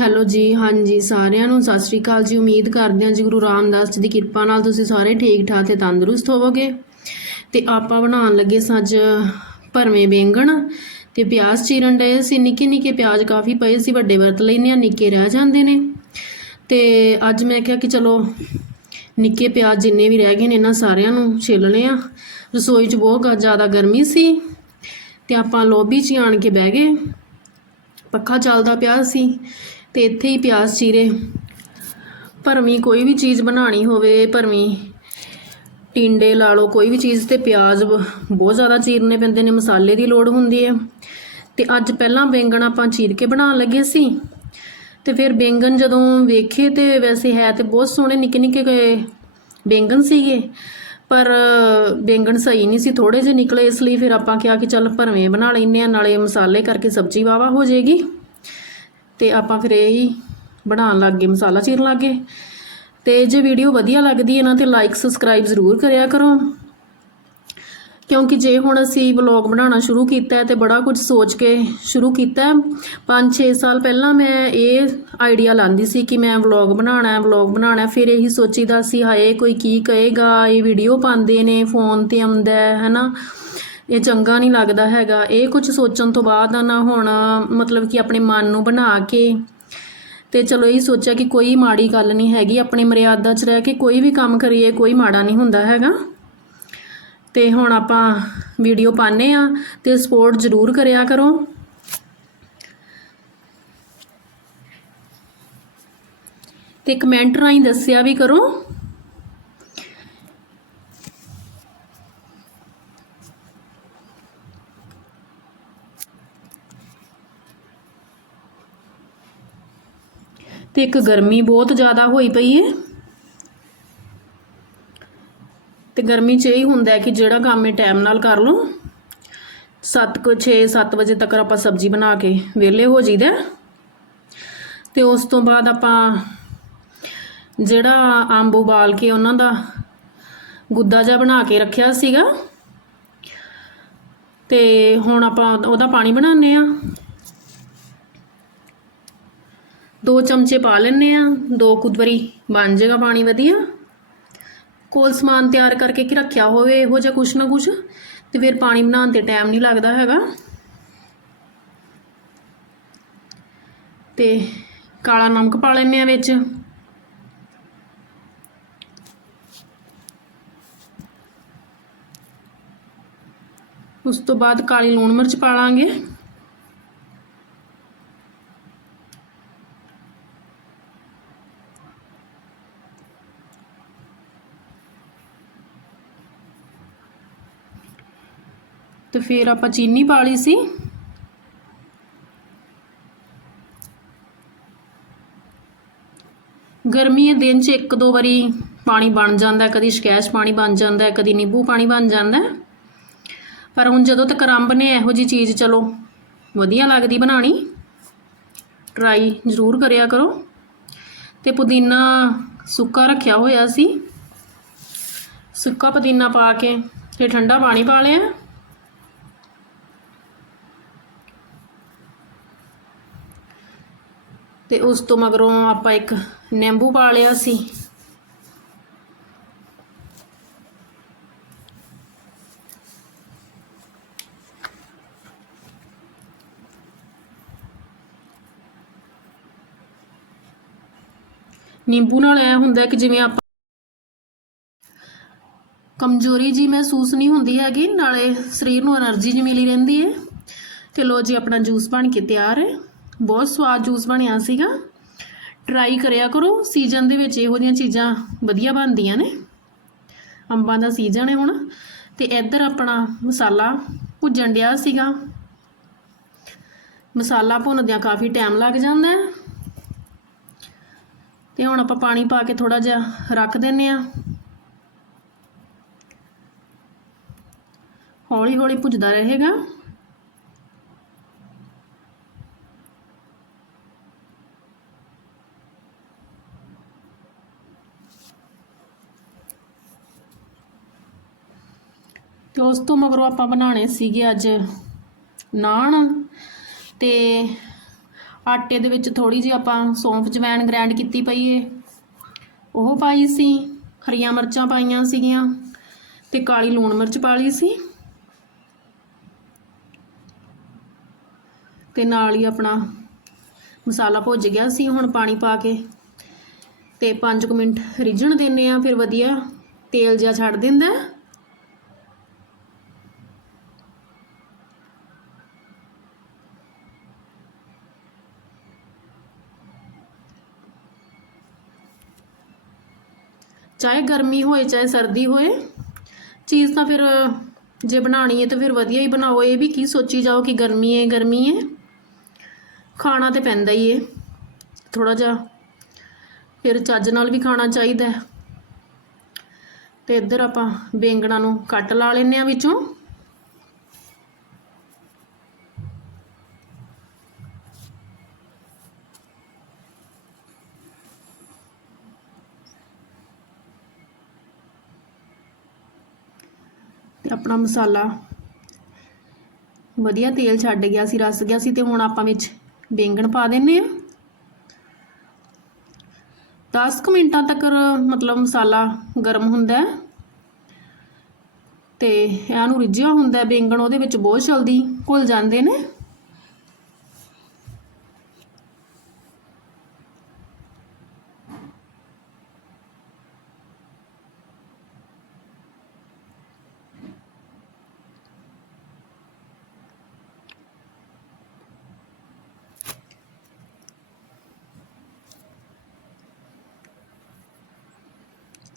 Hello ਜੀ, ਹਾਂਜੀ, ਸਾਰਿਆਂ ਨੂੰ ਸਤਿ ਸ਼੍ਰੀ ਅਕਾਲ ਜੀ। ਉਮੀਦ ਕਰਦੇ ਹਾਂ ਜੀ ਗੁਰੂ ਰਾਮਦਾਸ ਜੀ ਦੀ ਕਿਰਪਾ ਨਾਲ ਤੁਸੀਂ ਸਾਰੇ ਠੀਕ ਠਾਕ ਤੇ ਤੰਦਰੁਸਤ ਹੋਵੋਗੇ। ਤੇ ਆਪਾਂ ਬਣਾਉਣ ਲੱਗੇ ਸਾਂ ਭਰਵੇਂ ਬੈਂਗਣ ਤੇ ਪਿਆਜ਼ ਚੀਰਨ ਡਏ ਸੀ। ਨਿੱਕੇ ਨਿੱਕੇ ਪਿਆਜ਼ ਕਾਫੀ ਪਏ ਸੀ, ਵੱਡੇ ਵਰਤ ਲੈਨੇ ਆ ਨਿੱਕੇ ਰਹਿ ਜਾਂਦੇ ਨੇ। ਤੇ ਅੱਜ ਮੈਂ ਕਿਹਾ ਕਿ ਚਲੋ, ਨਿੱਕੇ ਪਿਆਜ਼ ਜਿੰਨੇ ਵੀ ਰਹਿ ਗਏ ਨੇ, ਇਹਨਾਂ ਸਾਰਿਆਂ ਨੂੰ ਛਿੱਲਣੇ ਆ। ਰਸੋਈ 'ਚ ਬਹੁਤ ਜ਼ਿਆਦਾ ਗਰਮੀ ਸੀ ਤੇ ਆਪਾਂ ਲੋਬੀ 'ਚ ਹੀ ਆਣ ਕੇ ਬਹਿ ਗਏ। ਪੱਖਾ ਚੱਲਦਾ ਪਿਆ ਸੀ। ਤੇ ਇੱਥੇ ਹੀ ਪਿਆਜ਼ ਚੀਰੇ। ਭਰਵੀਂ ਕੋਈ ਵੀ ਚੀਜ਼ ਬਣਾਣੀ ਹੋਵੇ, ਭਰਵੀਂ ਟਿੰਡੇ ਲਾ ਲਓ, ਕੋਈ ਵੀ ਚੀਜ਼ ਤੇ ਪਿਆਜ਼ ਬਹੁਤ ਜ਼ਿਆਦਾ ਚੀਰਨੇ ਪੈਂਦੇ ਨੇ, ਮਸਾਲੇ ਦੀ ਲੋੜ ਹੁੰਦੀ ਹੈ। ਤੇ ਅੱਜ ਪਹਿਲਾਂ ਬੈਂਗਣ ਆਪਾਂ ਚੀਰ ਕੇ ਬਣਾਉਣ ਲੱਗੇ ਸੀ। ਤੇ ਫਿਰ ਬੈਂਗਣ ਜਦੋਂ ਵੇਖੇ ਤੇ ਵੈਸੇ ਹੈ ਤੇ ਬਹੁਤ ਸੋਹਣੇ ਨਿੱਕੇ ਨਿੱਕੇ ਬੈਂਗਣ ਸੀਗੇ। ਪਰ ਬੈਂਗਣ ਸਹੀ ਨਹੀਂ ਸੀ ਥੋੜੇ ਜਿਹੇ ਨਿਕਲੇ ਇਸ ਲਈ ਫਿਰ ਆਪਾਂ ਕਿਹਾ ਕਿ ਚੱਲ ਭਰਵੇਂ ਬਣਾ ਲੈਨੇ ਆ ਨਾਲੇ ਮਸਾਲੇ ਕਰਕੇ ਸਬਜ਼ੀ ਵਾਵਾ ਹੋ ਜਾਏਗੀ। ਤੇ ਆਪਾਂ ਫਿਰ ਇਹ ਹੀ ਬਣਾਉਣ ਲੱਗ ਗਏ, ਮਸਾਲਾ ਚੀਰਨ ਲੱਗ ਗਏ। ਤੇ ਜੇ ਵੀਡੀਓ ਵਧੀਆ ਲੱਗਦੀ ਹੈ ਨਾ ਤੇ ਲਾਈਕ ਸਬਸਕ੍ਰਾਈਬ ਜ਼ਰੂਰ ਕਰਿਆ ਕਰੋ। ਕਿਉਂਕਿ ਜੇ ਹੁਣ ਅਸੀਂ ਵਲੌਗ ਬਣਾਉਣਾ ਸ਼ੁਰੂ ਕੀਤਾ ਹੈ ਤੇ ਬੜਾ ਕੁਝ ਸੋਚ ਕੇ ਸ਼ੁਰੂ ਕੀਤਾ 5-6 ਸਾਲ ਪਹਿਲਾਂ ਮੈਂ ਇਹ ਆਈਡੀਆ ਲਾਂਦੀ ਸੀ ਕਿ ਮੈਂ ਵਲੌਗ ਬਣਾਉਣਾ ਹੈ ਵਲੌਗ ਬਣਾਉਣਾ ਹੈ। ਫਿਰ ਇਹੀ ਸੋਚੀਦਾ ਸੀ, ਹਾਏ ਕੋਈ ਕੀ ਕਹੇਗਾ, ਇਹ ਵੀਡੀਓ ਪਾਉਂਦੇ ਨੇ ਫੋਨ ਤੇ ਆਉਂਦਾ ਹੈ, ਹਨਾ। ਇਹ ਚੰਗਾ ਨਹੀਂ ਲੱਗਦਾ ਹੈਗਾ। ਇਹ ਕੁਝ ਸੋਚਣ ਤੋਂ ਬਾਅਦ ਨਾ ਹੁਣ ਮਤਲਬ ਕਿ ਆਪਣੇ ਮਨ ਨੂੰ ਬਣਾ ਕੇ ਤੇ ਚਲੋ ਇਹ ਸੋਚਿਆ ਕਿ ਕੋਈ ਮਾੜੀ ਗੱਲ ਨਹੀਂ ਹੈਗੀ। ਆਪਣੇ ਮਰਿਆਦਾ 'ਚ ਰਹਿ ਕੇ ਕੋਈ ਵੀ ਕੰਮ ਕਰੀਏ, ਕੋਈ ਮਾੜਾ ਨਹੀਂ ਹੁੰਦਾ ਹੈਗਾ। ਤੇ ਹੁਣ ਆਪਾਂ ਵੀਡੀਓ ਪਾਣੇ ਆ ਤੇ ਸਪੋਰਟ ਜ਼ਰੂਰ ਕਰਿਆ ਕਰੋ। ਤੇ ਕਮੈਂਟ ਰਾਹੀਂ ਦੱਸਿਆ ਵੀ ਕਰੋ ਤੇ ਇੱਕ ਗਰਮੀ ਬਹੁਤ ਜ਼ਿਆਦਾ ਹੋਈ ਪਈ ਹੈ ਤੇ ਗਰਮੀ 'ਚ ਇਹ ਹੁੰਦਾ ਹੈ ਕਿ ਜਿਹੜਾ ਕੰਮ ਇਹ ਟਾਈਮ ਨਾਲ ਕਰ ਲਓ। 7 ਕੁ 6 7 ਵਜੇ ਤੱਕ ਆਪਾਂ ਸਬਜ਼ੀ ਬਣਾ ਕੇ ਵਿਹਲੇ ਹੋ ਜਾਈਦਾ। ਤੇ ਉਸ ਤੋਂ ਬਾਅਦ ਆਪਾਂ ਜਿਹੜਾ ਅੰਬ ਉਬਾਲ ਕੇ ਉਹਨਾਂ ਦਾ ਗੁੱਦਾ ਜਿਹਾ ਬਣਾ ਕੇ ਰੱਖਿਆ ਸੀਗਾ। ਤੇ ਹੁਣ ਆਪਾਂ ਉਹਦਾ ਪਾਣੀ ਬਣਾਉਂਦੇ ਆ ਦੋ ਚਮਚੇ ਪਾ ਲੈਣੇ ਆ ਦੋ ਕੁਦਵਰੀ ਬਣ ਜਾਏਗਾ ਪਾਣੀ ਵਧੀਆ। ਕੋਲ ਸਮਾਨ ਤਿਆਰ ਕਰਕੇ ਕਿ ਰੱਖਿਆ ਹੋਵੇ, ਇਹੋ ਜਿਹਾ ਕੁਛ ਨਾ ਕੁਛ, ਤੇ ਫਿਰ ਪਾਣੀ ਬਣਾਉਣ ਤੇ ਟਾਈਮ ਨਹੀਂ ਲੱਗਦਾ ਹੈਗਾ। ਤੇ ਕਾਲਾ ਨਮਕ ਪਾ ਲੈਣੇ ਆ ਵਿੱਚ। ਉਸ ਤੋਂ ਬਾਅਦ ਕਾਲੀ ਲੂਣ ਮਿਰਚ ਪਾ ਲਾਂਗੇ। ਤੇ ਫਿਰ ਆਪਾਂ ਚੀਨੀ ਪਾ ਲਈ ਸੀ। ਗਰਮੀ ਦੇ ਦਿਨ 'ਚ ਇੱਕ ਦੋ ਵਾਰੀ ਪਾਣੀ ਬਣ ਜਾਂਦਾ ਕਦੀ ਸ਼ਕੈਸ਼ ਪਾਣੀ ਬਣ ਜਾਂਦਾ ਕਦੀ ਨਿੰਬੂ ਪਾਣੀ ਬਣ ਜਾਂਦਾ ਪਰ ਹੁਣ ਜਦੋਂ ਤੱਕ ਰੰਬ ਨੇ ਇਹੋ ਜੀ ਚੀਜ਼, ਚਲੋ ਵਧੀਆ ਲੱਗਦੀ ਬਣਾਣੀ ਟਰਾਈ ਜ਼ਰੂਰ ਕਰਿਆ ਕਰੋ। ਤੇ ਪੁਦੀਨਾ ਸੁੱਕਾ ਰੱਖਿਆ ਹੋਇਆ ਸੀ। ਸੁੱਕਾ ਪੁਦੀਨਾ ਪਾ ਕੇ ਤੇ ਠੰਡਾ ਪਾਣੀ ਪਾ ਲਿਆ। ਤੇ ਉਸ ਤੋਂ ਮਗਰੋਂ ਆਪਾਂ ਇੱਕ ਨਿੰਬੂ ਪਾ ਲਿਆ ਸੀ। ਨਿੰਬੂ ਨਾਲ ਐ ਹੁੰਦਾ ਕਿ ਜਿਵੇਂ ਆਪਾਂ ਕਮਜ਼ੋਰੀ ਜੀ ਮਹਿਸੂਸ ਨਹੀਂ ਹੁੰਦੀ ਹੈਗੀ, ਨਾਲੇ ਸਰੀਰ ਨੂੰ એનર્ਜੀ ਜਿਹੀ ਮਿਲੀ ਰਹਿੰਦੀ ਹੈ ਤੇ ਲੋ ਜੀ, ਆਪਣਾ ਜੂਸ ਬਣ ਕੇ ਤਿਆਰ ਹੈ ਬਹੁਤ ਸਵਾਦ ਜੂਸ ਬਣਿਆ ਸੀਗਾ। ਟਰਾਈ ਕਰਿਆ ਕਰੋ। ਸੀਜ਼ਨ ਦੇ ਵਿੱਚ ਇਹੋ ਜਿਹੀਆਂ ਚੀਜ਼ਾਂ ਵਧੀਆ ਬਣਦੀਆਂ ਨੇ। ਅੰਬਾਂ ਦਾ ਸੀਜ਼ਨ ਹੈ ਹੁਣ। ਤੇ ਇੱਧਰ ਆਪਣਾ ਮਸਾਲਾ ਭੁੱਜਣ ਡਿਆ ਸੀਗਾ। ਮਸਾਲਾ ਭੁੰਨਦਿਆਂ ਕਾਫੀ ਟਾਈਮ ਲੱਗ ਜਾਂਦਾ ਹੈ। ਤੇ ਹੁਣ ਆਪਾਂ ਪਾਣੀ ਪਾ ਕੇ ਥੋੜਾ ਜਿਹਾ ਰੱਖ ਦਿੰਨੇ ਆ ਹੌਲੀ ਹੌਲੀ ਭੁੱਜਦਾ ਰਹੇਗਾ। ਤੇ ਉਸ ਤੋਂ ਮਗਰੋਂ ਆਪਾਂ ਬਣਾਉਣੇ ਸੀਗੇ ਅੱਜ ਨਾਨ ਤੇ ਆਟੇ ਦੇ ਵਿੱਚ ਥੋੜੀ ਜਿਹੀ ਆਪਾਂ ਸੌਂਫ ਜਵੈਣ ਗ੍ਰਾਈਂਡ ਕੀਤੀ ਪਈ ਏ। ਉਹ ਪਾਈ ਸੀ, ਹਰੀਆਂ ਮਿਰਚਾਂ ਪਾਈਆਂ ਸੀਗੀਆਂ ਤੇ ਕਾਲੀ ਲੂਣ ਮਿਰਚ ਪਾ ਲਈ ਸੀ। ਤੇ ਨਾਲ ਹੀ ਆਪਣਾ ਮਸਾਲਾ ਭੁੱਜ ਗਿਆ ਸੀ ਹੁਣ ਪਾਣੀ ਪਾ ਕੇ। ਤੇ 5 ਮਿੰਟ ਰਿੱਝਣ ਦਿੰਨੇ ਆ ਫਿਰ ਵਧੀਆ ਤੇਲ ਜਿਹਾ ਛੱਡ ਦਿੰਦਾ ਹੈ। ਚਾਹੇ ਗਰਮੀ ਹੋਏ, ਚਾਹੇ ਸਰਦੀ ਹੋਏ, ਚੀਜ਼ ਤਾਂ ਫਿਰ ਜੇ ਬਣਾਣੀ ਹੈ ਤਾਂ ਫਿਰ ਵਧੀਆ ਹੀ ਬਣਾਓ। ਇਹ ਵੀ ਕੀ ਸੋਚੀ ਜਾਓ ਕਿ ਗਰਮੀ ਹੈ ਗਰਮੀ ਹੈ। ਖਾਣਾ ਤੇ ਪੈਂਦਾ ਹੀ ਹੈ। ਥੋੜਾ ਜਿਹਾ ਫਿਰ ਚੱਜ ਨਾਲ ਵੀ ਖਾਣਾ ਚਾਹੀਦਾ ਹੈ। ਤੇ ਇੱਧਰ ਆਪਾਂ ਬੈਂਗਣਾ ਨੂੰ ਕੱਟ ਲਾ ਲੈਨੇ ਆ ਵਿੱਚੋਂ। ਤੇ ਆਪਣਾ ਮਸਾਲਾ ਵਧੀਆ ਤੇਲ ਛੱਡ ਗਿਆ ਸੀ, ਰਸ ਗਿਆ ਸੀ ਤੇ ਹੁਣ ਆਪਾਂ ਵਿੱਚ ਬੈਂਗਣ ਪਾ ਦਿੰਨੇ ਆ। 10 ਕੁ ਮਿੰਟਾਂ ਤੱਕ ਮਤਲਬ ਮਸਾਲਾ ਗਰਮ ਹੁੰਦਾ ਹੈ ਤੇ ਇਹਨੂੰ ਰਿੱਝਿਆ ਹੁੰਦਾ ਹੈ, ਬੈਂਗਣ ਉਹਦੇ ਵਿੱਚ ਬਹੁਤ ਜਲਦੀ ਘੁਲ ਜਾਂਦੇ ਨੇ।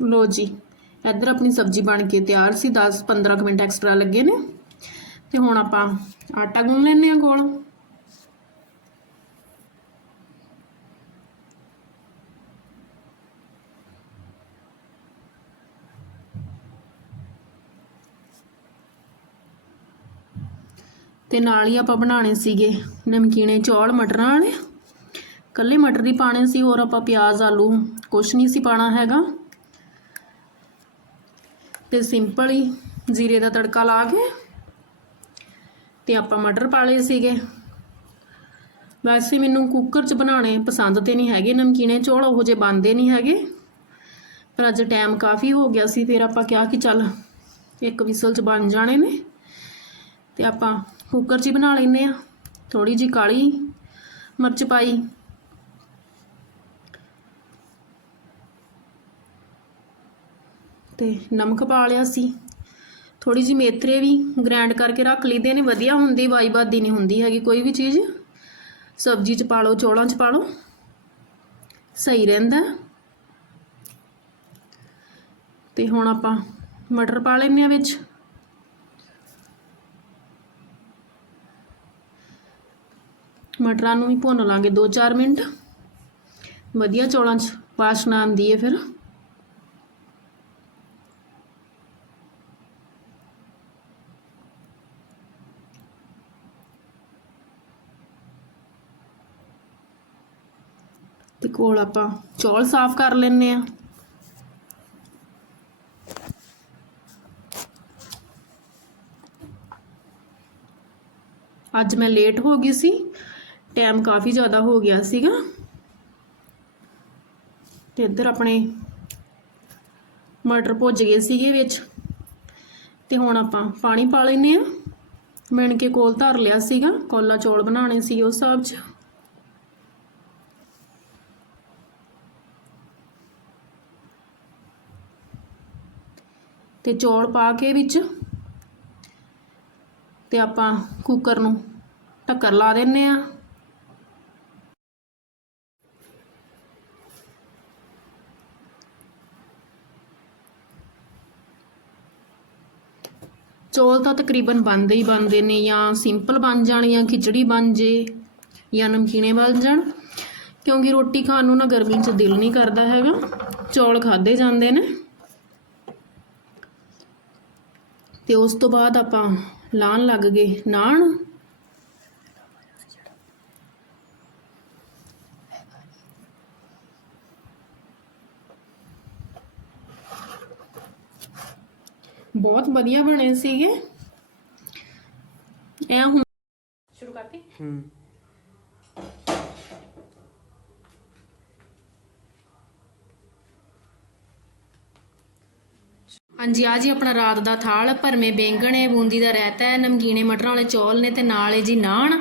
ਲੋ ਜੀ, ਇੱਧਰ ਆਪਣੀ ਸਬਜ਼ੀ ਬਣ ਕੇ ਤਿਆਰ ਸੀ 10 15 ਕੁ ਮਿੰਟ ਐਕਸਟਰਾ ਲੱਗੇ ਨੇ। ਤੇ ਹੁਣ ਆਪਾਂ ਆਟਾ ਗੁੰਨ ਲੈਨੇ ਆ ਕੋਲ। ਤੇ ਨਾਲ ਹੀ ਆਪਾਂ ਬਣਾਣੇ ਸੀਗੇ ਨਮਕੀਨੇ, ਚੌਲ, ਮਟਰਾਂ ਵਾਲੇ। ਕੱਲੇ ਮਟਰ ਹੀ ਪਾਣੇ ਸੀ, ਹੋਰ ਆਪਾਂ ਪਿਆਜ਼, ਆਲੂ, ਕੁਛ ਨਹੀਂ ਸੀ ਪਾਣਾ ਹੈਗਾ। ਤੇ ਸਿੰਪਲ ਹੀ ਜ਼ੀਰੇ ਦਾ ਤੜਕਾ ਲਾ ਕੇ ਤੇ ਆਪਾਂ ਮਟਰ ਪਾ ਲਏ ਸੀਗੇ। ਵੈਸੇ ਮੈਨੂੰ ਕੁੱਕਰ 'ਚ ਬਣਾਉਣੇ ਪਸੰਦ ਤੇ ਨਹੀਂ ਹੈਗੇ, ਨਮਕੀਨੇ ਚੌਲ ਉਹੋ ਜਿਹੇ ਬਣਦੇ ਨਹੀਂ ਹੈਗੇ। ਪਰ ਅੱਜ ਟਾਈਮ ਕਾਫੀ ਹੋ ਗਿਆ ਸੀ, ਫਿਰ ਆਪਾਂ ਕਿਹਾ ਕਿ ਚੱਲ ਇੱਕ ਵਿਸਲ 'ਚ ਬਣ ਜਾਣੇ ਨੇ। ਤੇ ਆਪਾਂ ਕੁੱਕਰ 'ਚ ਹੀ ਬਣਾ ਲੈਨੇ ਆ ਥੋੜੀ ਜੀ ਕਾਲੀ ਮਿਰਚ ਪਾਈ ਤੇ ਨਮਕ ਪਾ ਲਿਆ ਸੀ। ਥੋੜੀ ਜਿਹੀ ਮੇਥਰੇ ਵੀ ਗ੍ਰਾਈਂਡ ਕਰਕੇ ਰੱਖ ਲਈਦੇ ਨੇ। ਵਧੀਆ ਹੁੰਦੀ ਵਾਈ ਬਾਦੀ ਨਹੀਂ ਹੁੰਦੀ ਹੈਗੀ ਕੋਈ ਵੀ ਚੀਜ਼। ਸਬਜ਼ੀ 'ਚ ਪਾ ਲਓ, ਚੌਲਾਂ 'ਚ ਪਾ ਲਓ। ਸਹੀ ਰਹਿੰਦਾ। ਤੇ ਹੁਣ ਆਪਾਂ ਮਟਰ ਪਾ ਲੈਂਦੇ ਆ ਵਿੱਚ। ਮਟਰਾਂ ਨੂੰ ਵੀ ਭੁੰਨ ਲਾਂਗੇ 2-4 ਮਿੰਟ। ਵਧੀਆ ਚੌਲਾਂ 'ਚ ਵਾਸ਼ਨਾ ਆਉਂਦੀ ਹੈ ਫਿਰ। ਤੇ ਕੋਲ ਆਪਾਂ ਚੌਲ ਸਾਫ਼ ਕਰ ਲੈਨੇ ਆ ਅੱਜ ਮੈਂ ਲੇਟ ਹੋ ਗਈ ਸੀ ਟਾਈਮ ਕਾਫੀ ਜ਼ਿਆਦਾ ਹੋ ਗਿਆ ਸੀਗਾ। ਤੇ ਇੱਧਰ ਆਪਣੇ ਮਟਰ ਭੁੱਜ ਗਏ ਸੀਗੇ ਵਿੱਚ। ਤੇ ਹੁਣ ਆਪਾਂ ਪਾਣੀ ਪਾ ਲੈਨੇ ਆ ਮਿਣ ਕੇ ਕੋਲ ਧਰ ਲਿਆ ਸੀਗਾ, ਕੋਲਾ ਚੌਲ ਬਣਾਉਣੇ ਸੀ ਉਸ ਹਿਸਾਬ 'ਚ। ਤੇ ਚੌਲ ਪਾ ਕੇ ਵਿੱਚ ਤੇ ਆਪਾਂ ਕੁੱਕਰ ਨੂੰ ਢੱਕਰ ਲਾ ਦਿੰਨੇ ਆ। ਚੌਲ ਤਾਂ ਤਕਰੀਬਨ ਬਣਦੇ ਹੀ ਬਣਦੇ ਨੇ ਜਾਂ ਸਿੰਪਲ ਬਣ ਜਾਣ ਜਾਂ ਖਿਚੜੀ ਬਣ ਜੇ ਜਾਂ ਨਮਕੀਨੇ ਬਣ ਜਾਣ, ਕਿਉਂਕਿ ਰੋਟੀ ਖਾਣ ਨੂੰ ਨਾ ਗਰਮੀ 'ਚ ਦਿਲ ਨਹੀਂ ਕਰਦਾ ਹੈਗਾ, ਚੌਲ ਖਾਦੇ ਜਾਂਦੇ ਨੇ। ਤੇ ਉਸ ਤੋਂ ਬਾਅਦ ਆਪਾਂ ਲਾਣ ਲੱਗ ਗਏ ਨਾਨ ਬਹੁਤ ਵਧੀਆ ਬਣੇ ਸੀਗੇ। ਇਹ ਹੁਣ ਸ਼ੁਰੂ ਕਰਤੀ? ਹੂੰ। ਹਾਂਜੀ, ਆ ਜੀ ਆਪਣਾ ਰਾਤ ਦਾ ਥਾਲ, ਭਰਵੇਂ ਬੈਂਗਣ ਹੈ ਬੂੰਦੀ ਦਾ ਰਾਇਤਾ ਹੈ, ਨਮਕੀਨੇ ਮਟਰਾਂ ਵਾਲੇ ਚੌਲ ਨੇ ਤੇ ਨਾਲ ਹੈ ਜੀ ਨਾਨ।